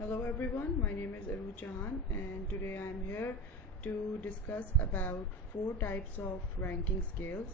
Hello everyone, my name is ArujeJahan and today I am here to discuss about four types of ranking scales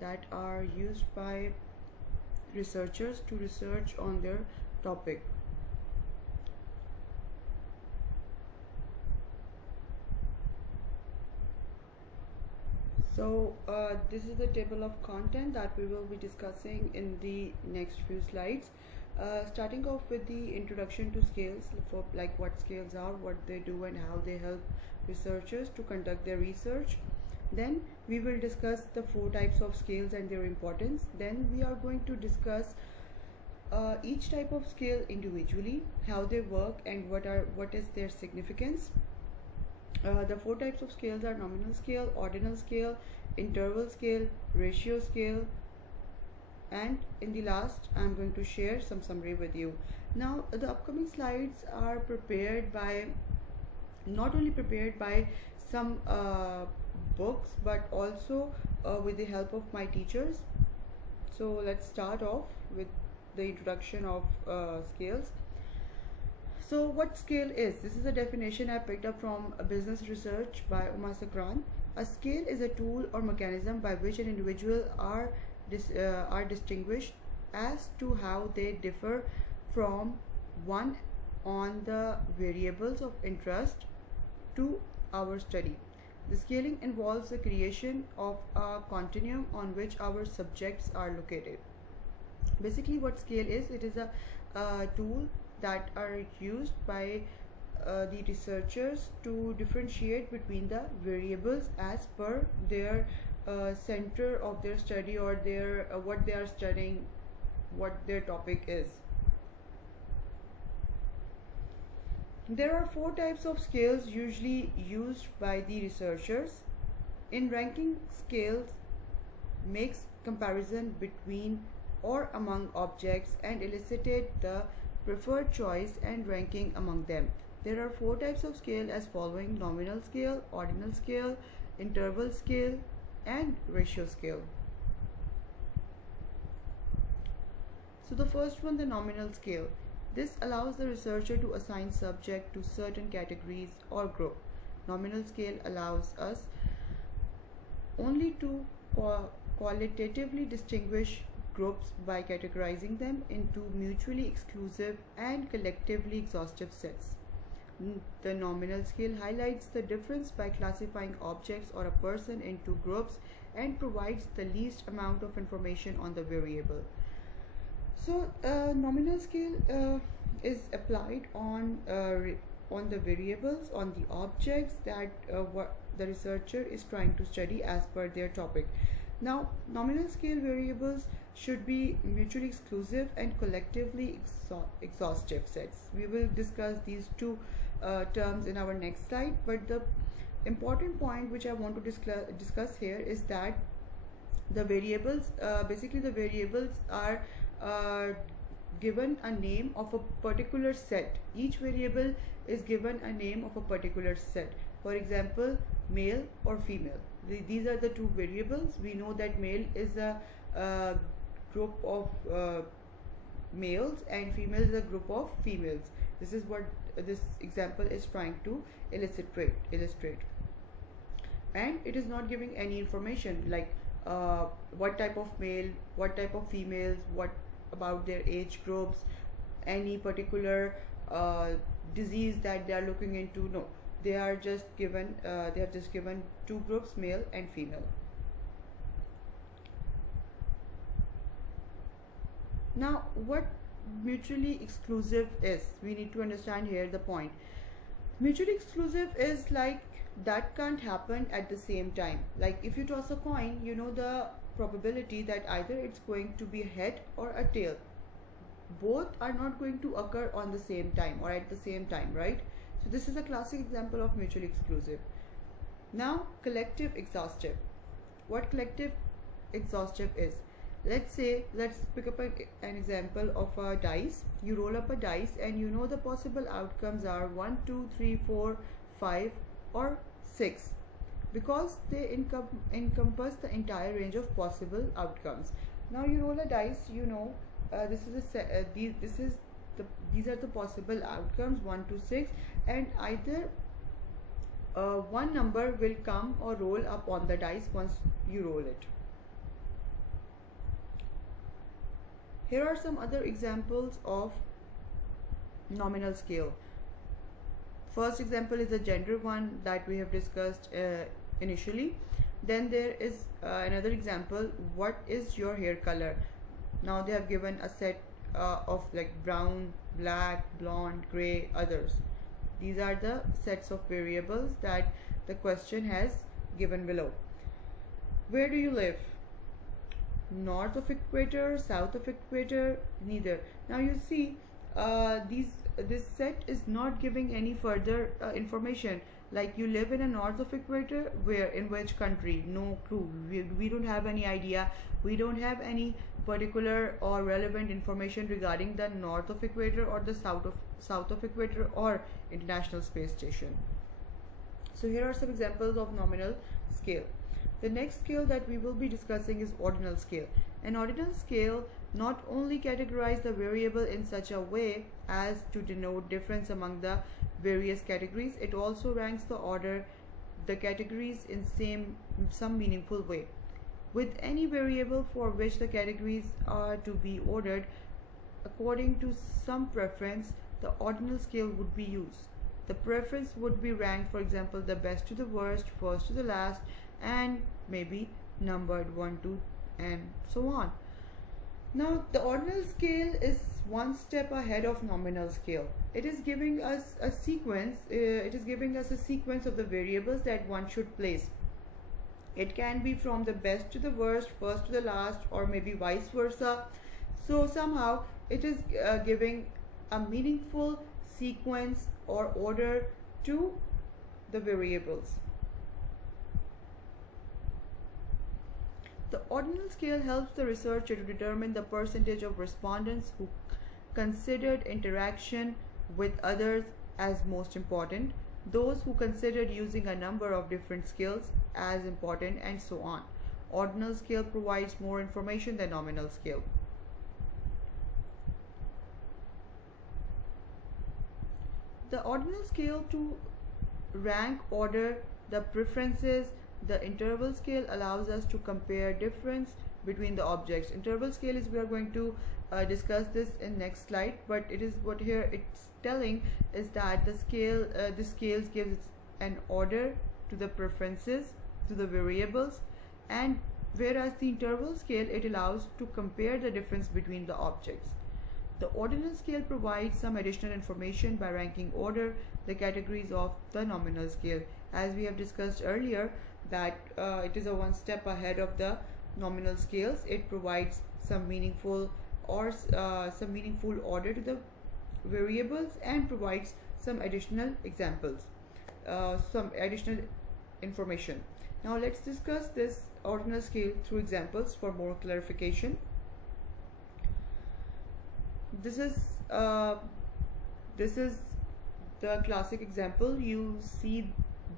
that are used by researchers to research on their topic. This is the table of content that we will be discussing in the next few slides. Starting off with the introduction to scales, for like what scales are, what they do, and how they help researchers to conduct their research. Then we will discuss the four types of scales and their importance. Then we are going to discuss each type of scale individually, how they work, and what is their significance. The four types of scales are nominal scale, ordinal scale, interval scale, ratio scale, and in the last I'm going to share some summary with you. Now the upcoming slides are prepared by not only prepared by some books but also with the help of my teachers. So let's start off with the introduction of scales. So what scale is? This is a definition I picked up from a business research by Uma Sakran. A scale is a tool or mechanism by which an individual are distinguished as to how they differ from one on the variables of interest to our study. The scaling involves the creation of a continuum on which our subjects are located. Basically what scale is, it is a tool that are used by the researchers to differentiate between the variables as per their center of their study or their what they are studying, what their topic is. There are four types of scales usually used by the researchers. In ranking, scales makes comparison between or among objects and elicited the preferred choice and ranking among them. There are four types of scale as following: nominal scale, ordinal scale, interval scale, and ratio scale. So the first one, the nominal scale. This allows the researcher to assign subject to certain categories or group. Nominal scale allows us only to qualitatively distinguish groups by categorizing them into mutually exclusive and collectively exhaustive sets. The nominal scale highlights the difference by classifying objects or a person into groups and provides the least amount of information on the variable. So nominal scale is applied on the variables, on the objects that what the researcher is trying to study as per their topic. Now, nominal scale variables should be mutually exclusive and collectively exhaustive sets. We will discuss these two terms in our next slide, but the important point which I want to discuss here is that the variables, basically the variables are given a name of a particular set. Each variable is given a name of a particular set. For example, male or female. These are the two variables. We know that male is a group of males and female is a group of females. This is what this example is trying to illustrate. And it is not giving any information like what type of male, what type of females, what about their age groups, any particular disease that they are looking into. No, they are just given they have just given two groups, male and female. Now what mutually exclusive is, we need to understand here the point. Mutually exclusive is like that can't happen at the same time. Like if you toss a coin, you know the probability that either it's going to be a head or a tail. Both are not going to occur on the same time or at the same time, right? So this is a classic example of mutually exclusive. Now collective exhaustive. What collective exhaustive is? Let's pick up an example of a dice. You roll up a dice and you know the possible outcomes are 1, 2, 3, 4, 5 or 6 because they encompass the entire range of possible outcomes. Now you roll a dice, you know this is these are the possible outcomes 1 to 6, and either one number will come or roll up on the dice once you roll it. Here are some other examples of nominal scale. First example is the gender one that we have discussed initially. Then there is another example, what is your hair color? Now they have given a set of like brown, black, blonde, gray, others. These are the sets of variables that the question has given below. Where do you live? North of equator, south of equator, neither. Now you see this set is not giving any further information, like you live in a north of equator, where, in which country, no clue. We don't have any idea. We don't have any particular or relevant information regarding the north of equator or the south of equator or International Space Station. So here are some examples of nominal scale. The next scale that we will be discussing is ordinal scale. An ordinal scale not only categorizes the variable in such a way as to denote difference among the various categories, it also ranks the categories in some meaningful way. With any variable for which the categories are to be ordered according to some preference, the ordinal scale would be used. The preference would be ranked, for example, the best to the worst, first to the last, and maybe numbered 1, 2, and so on. Now the ordinal scale is one step ahead of nominal scale. It is giving us a sequence. Of the variables that one should place. It can be from the best to the worst, first to the last, or maybe vice versa. So somehow it is giving a meaningful sequence or order to the variables. The ordinal scale helps the researcher to determine the percentage of respondents who considered interaction with others as most important, those who considered using a number of different skills as important, and so on. Ordinal scale provides more information than nominal scale. The ordinal scale to rank order the preferences. The interval scale allows us to compare difference between the objects. Interval scale is, we are going to discuss this in next slide, but it is what here it's telling is that the scales gives an order to the preferences, to the variables, and whereas the interval scale, it allows to compare the difference between the objects. The ordinal scale provides some additional information by ranking order the categories of the nominal scale. As we have discussed earlier, that it is a one step ahead of the nominal scales. It provides some meaningful order to the variables and provides some additional examples, some additional information. Now let's discuss this ordinal scale through examples for more clarification. This is the classic example. You see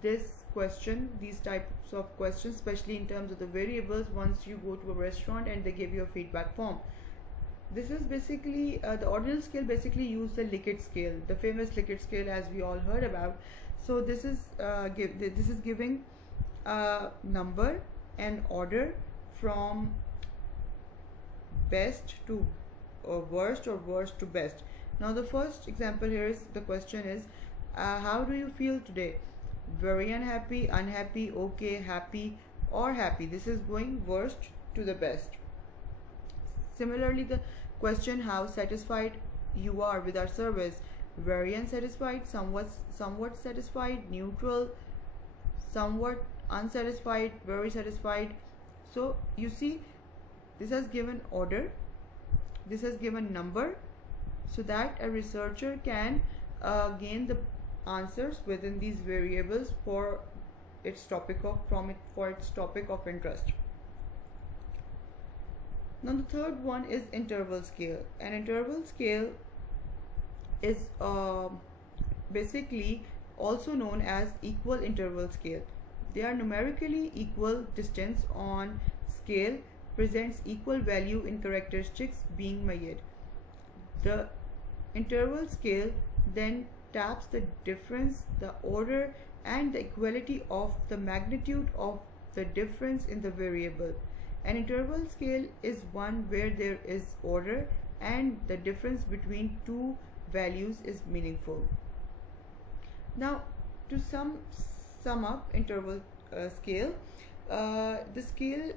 this question, these types of questions, especially in terms of the variables, once you go to a restaurant and they give you a feedback form. This is basically the ordinal scale basically use the Likert scale, the famous Likert scale, as we all heard about. So this is giving a number and order from best to worst, or worst to best. Now the first example here is, the question is, how do you feel today? Very unhappy, unhappy, okay, happy, or happy. This is going worst to the best. Similarly, the question, how satisfied you are with our service? Very unsatisfied, somewhat satisfied, neutral, somewhat unsatisfied, very satisfied. So you see, this has given order, this has given number, so that a researcher can gain the answers within these variables for its topic of interest. Now the third one is interval scale. An interval scale is basically also known as equal interval scale. They are numerically equal distance on scale, presents equal value in characteristics being measured. The Interval scale then taps the difference, the order, and the equality of the magnitude of the difference in the variable. An interval scale is one where there is order and the difference between two values is meaningful. Now, to sum up interval scale, the scale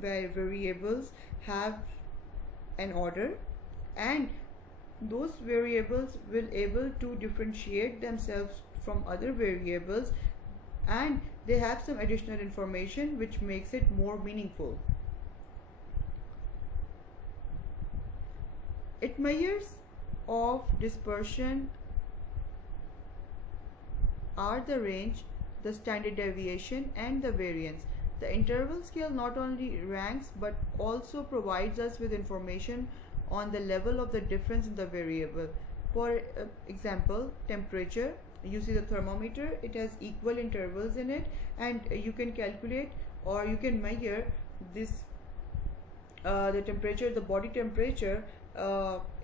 variables have an order, and those variables will able to differentiate themselves from other variables, and they have some additional information which makes it more meaningful. It measures of dispersion are the range, the standard deviation, and the variance. The interval scale not only ranks but also provides us with information on the level of the difference in the variable. For example, temperature, you see the thermometer, it has equal intervals in it, and you can calculate or you can measure this the temperature, the body temperature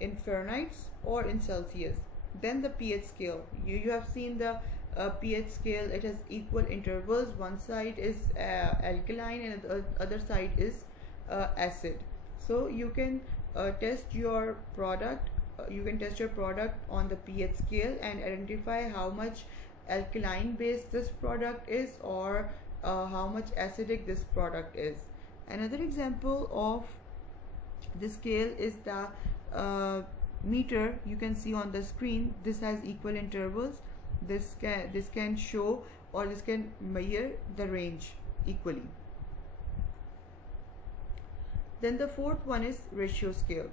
in Fahrenheit or in Celsius. Then the pH scale, you have seen the pH scale, it has equal intervals, one side is alkaline and the other side is acid. So you can test your product on the pH scale and identify how much alkaline based this product is or how much acidic this product is. Another example of this scale is the meter. You can see on the screen, this has equal intervals. This can show or this can measure the range equally. Then the fourth one is ratio scale.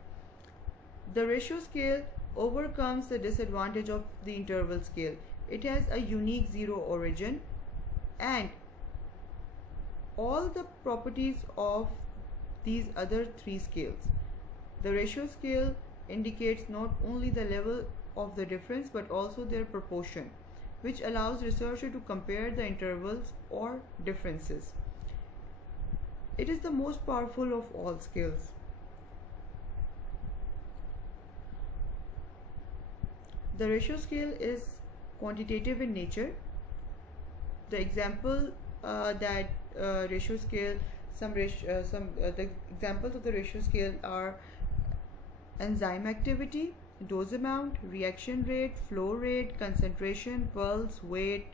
The ratio scale overcomes the disadvantage of the interval scale. It has a unique zero origin and all the properties of these other three scales. The ratio scale indicates not only the level of the difference but also their proportion, which allows researcher to compare the intervals or differences. It is the most powerful of all scales. The ratio scale is quantitative in nature. The example that ratio scale, the examples of the ratio scale are enzyme activity, dose amount, reaction rate, flow rate, concentration, pulse, weight,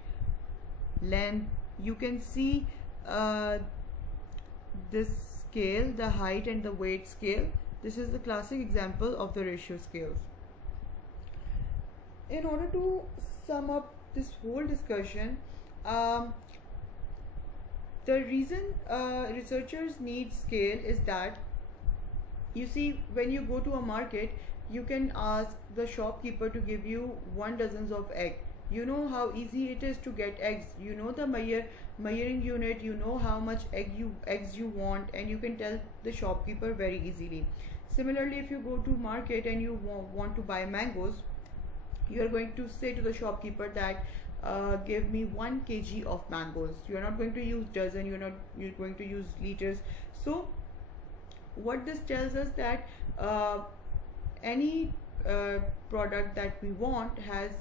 length. You can see this scale, the height and the weight scale. This is the classic example of the ratio scales. In order to sum up this whole discussion, the reason researchers need scale is that, you see, when you go to a market, you can ask the shopkeeper to give you 1 dozen of egg. You know how easy it is to get eggs. You know the measuring unit, you know how much eggs you want, and you can tell the shopkeeper very easily. Similarly, if you go to market and you want to buy mangoes, you are going to say to the shopkeeper that give me 1 kg of mangoes. You are not going to use dozen, you're going to use liters. So what this tells us that any product that we want has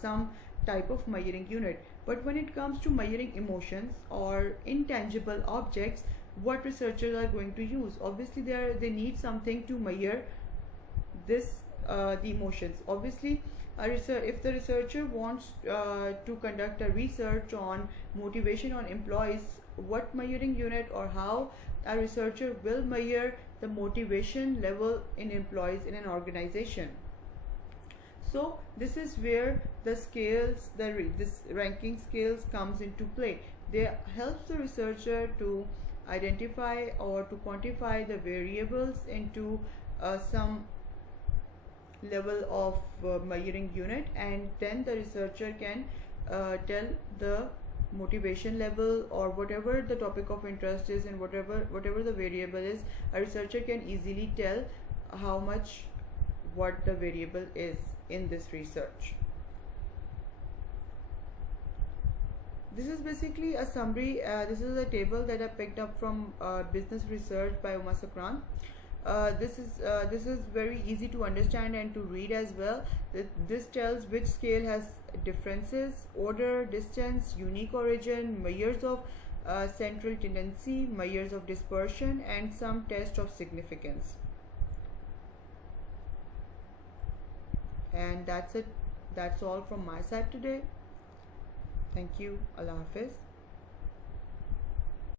some type of measuring unit. But when it comes to measuring emotions or intangible objects, what researchers are going to use? Obviously they need something to measure this the emotions. Obviously if the researcher wants to conduct a research on motivation on employees, what measuring unit or how a researcher will measure the motivation level in employees in an organization? So this is where the scales, this ranking scales comes into play. They helps the researcher to identify or to quantify the variables into some level of measuring unit, and then the researcher can tell the motivation level or whatever the topic of interest is, and whatever the variable is, a researcher can easily tell how much what the variable is in this research. This is basically a summary. This is a table that I picked up from Business Research by Uma Sakran. this is very easy to understand and to read as well. This tells which scale has differences, order, distance, unique origin, measures of central tendency, measures of dispersion, and some test of significance. And that's it. That's all from my side today. Thank you. Allah Hafiz.